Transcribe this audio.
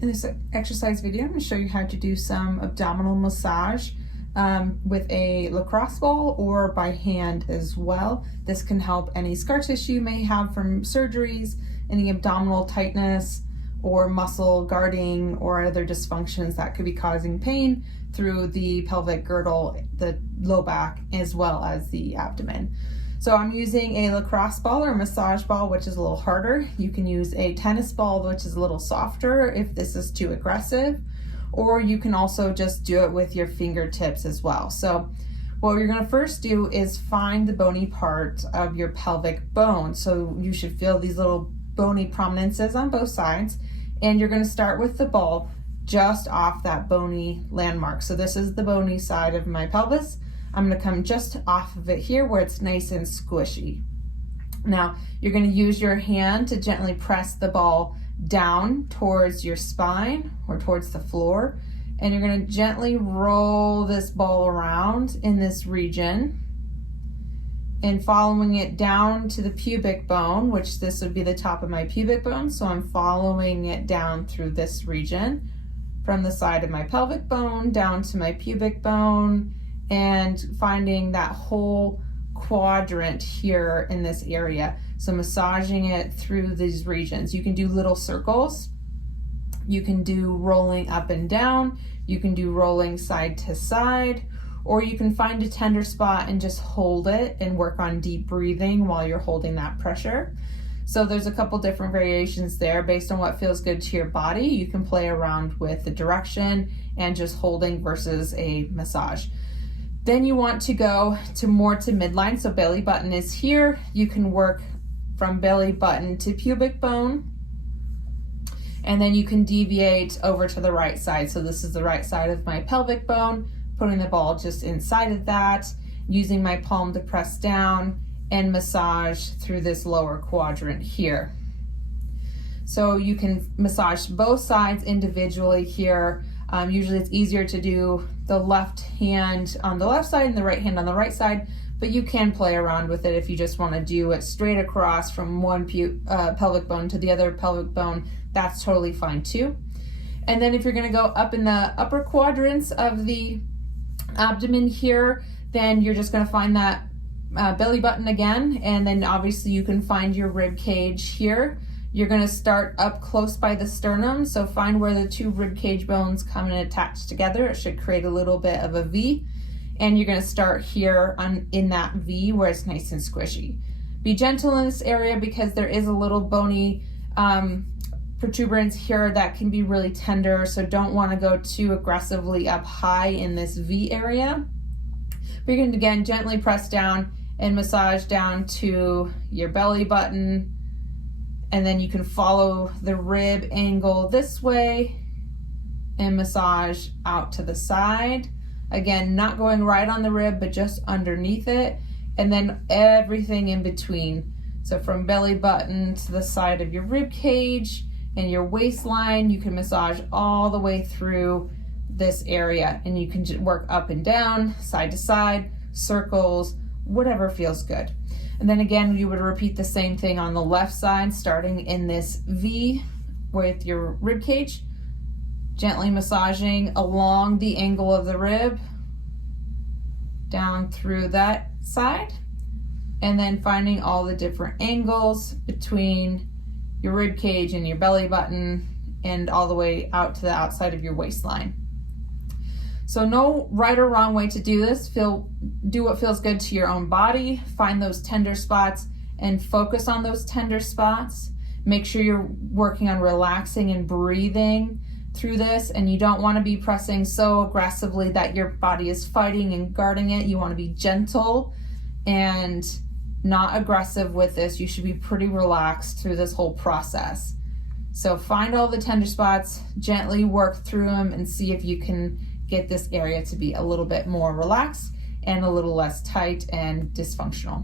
In this exercise video, I'm going to show you how to do some abdominal massage with a lacrosse ball or by hand as well. This can help any scar tissue you may have from surgeries, any abdominal tightness or muscle guarding or other dysfunctions that could be causing pain through the pelvic girdle, the low back, as well as the abdomen. So I'm using a lacrosse ball or massage ball, which is a little harder. You can use a tennis ball, which is a little softer if this is too aggressive, or you can also just do it with your fingertips as well. So what you're gonna first do is find the bony part of your pelvic bone. So you should feel these little bony prominences on both sides, and you're gonna start with the ball just off that bony landmark. So this is the bony side of my pelvis. I'm going to come just off of it here where it's nice and squishy. Now you're going to use your hand to gently press the ball down towards your spine or towards the floor, and you're going to gently roll this ball around in this region and following it down to the pubic bone, which this would be the top of my pubic bone. So I'm following it down through this region from the side of my pelvic bone down to my pubic bone, and finding that whole quadrant here in this area. So massaging it through these regions. You can do little circles, you can do rolling up and down, you can do rolling side to side, or you can find a tender spot and just hold it and work on deep breathing while you're holding that pressure. So there's a couple different variations there based on what feels good to your body. You can play around with the direction and just holding versus a massage. Then you want to go to more to midline, so belly button is here. You can work from belly button to pubic bone, and then you can deviate over to the right side. So this is the right side of my pelvic bone, putting the ball just inside of that, using my palm to press down and massage through this lower quadrant here. So you can massage both sides individually here. Usually it's easier to do the left hand on the left side and the right hand on the right side, but you can play around with it if you just want to do it straight across from one pelvic bone to the other pelvic bone. That's totally fine too. And then if you're going to go up in the upper quadrants of the abdomen here, then you're just going to find that belly button again, and then obviously you can find your rib cage here. You're going to start up close by the sternum, so find where the two rib cage bones come and attach together. It should create a little bit of a V, and you're going to start here in that V where it's nice and squishy. Be gentle in this area because there is a little bony protuberance here that can be really tender, so don't want to go too aggressively up high in this V area. But you're going to again gently press down and massage down to your belly button, and then you can follow the rib angle this way and massage out to the side. Again, not going right on the rib, but just underneath it, and then everything in between. So from belly button to the side of your rib cage and your waistline, you can massage all the way through this area, and you can just work up and down, side to side, circles, whatever feels good. And then again, you would repeat the same thing on the left side, starting in this V with your rib cage, gently massaging along the angle of the rib, down through that side, and then finding all the different angles between your rib cage and your belly button and all the way out to the outside of your waistline. So no right or wrong way to do this. Do what feels good to your own body. Find those tender spots and focus on those tender spots. Make sure you're working on relaxing and breathing through this, and you don't want to be pressing so aggressively that your body is fighting and guarding it. You want to be gentle and not aggressive with this. You should be pretty relaxed through this whole process. So find all the tender spots, gently work through them, and see if you can get this area to be a little bit more relaxed and a little less tight and dysfunctional.